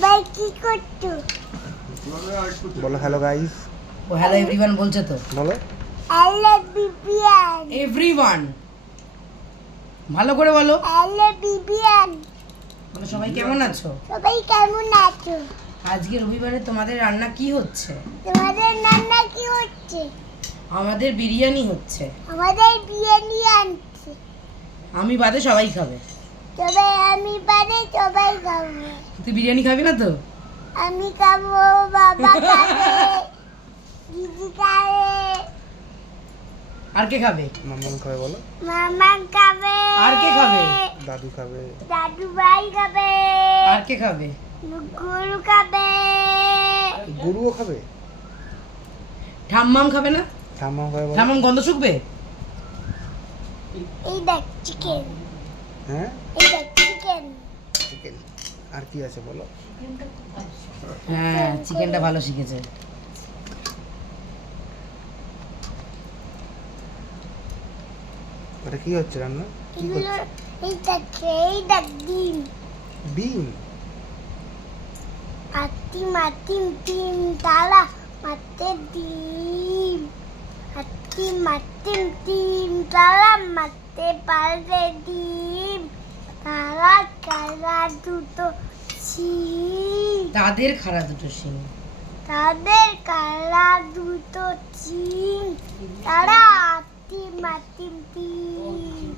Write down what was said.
সবাই কি করছো? বলো হ্যালো গাইস। ও হ্যালো এভরিওয়ান বলছে তো। বলো হ্যালো বিবিয়ান। এভরিওয়ান ভালো করে বলো। হ্যালো বিবিয়ান। বলো সবাই কেমন আছো? সবাই কেমন আছো? আজকে রবিবারে তোমাদের রান্না কি হচ্ছে? তোমাদের রান্না কি হচ্ছে? আমাদের বিরিয়ানি হচ্ছে। আমাদের বিরিয়ানি আনছে। আমি বাদে সবাই খাবে। তবে আমি বাদে সবাই খাবো। তুই বিরিয়ানি খাবি না তো? আমি খাবো, বাবা খাবে, দিদি খাবে, আর কে খাবে? মাম্মাম খাবে বলো। মামা খাবে। আর কে খাবে? দাদু খাবে। দাদু ভাই খাবে। আর কে খাবে? গুরু খাবে। গরুও খাবে। ঠাম্মাম খাবে না? ঠাম্মাম খাবে বলো। ঠাম্মাম গন্ধ শুকবে? এই দেখ চিকেন। হ্যাঁ এই দেখ চিকেন। চিকেন। আর কি আছে বলো। হ্যাঁ চিকেনটা ভালো শিখেছে। ওটা কি হচ্ছে রান্না? কি এগুলো করছে? এই দেখ ডিম। ডিম। আতিম ডিম তালা মাতে ডিম। আতিম ডিম তালা মাতে পারে ডিম। তারা কালা দুটো শিম। তাদের খাড়া দুটো শিং। তাদের কালা দুটো চিন। তারা আতিম ডিম।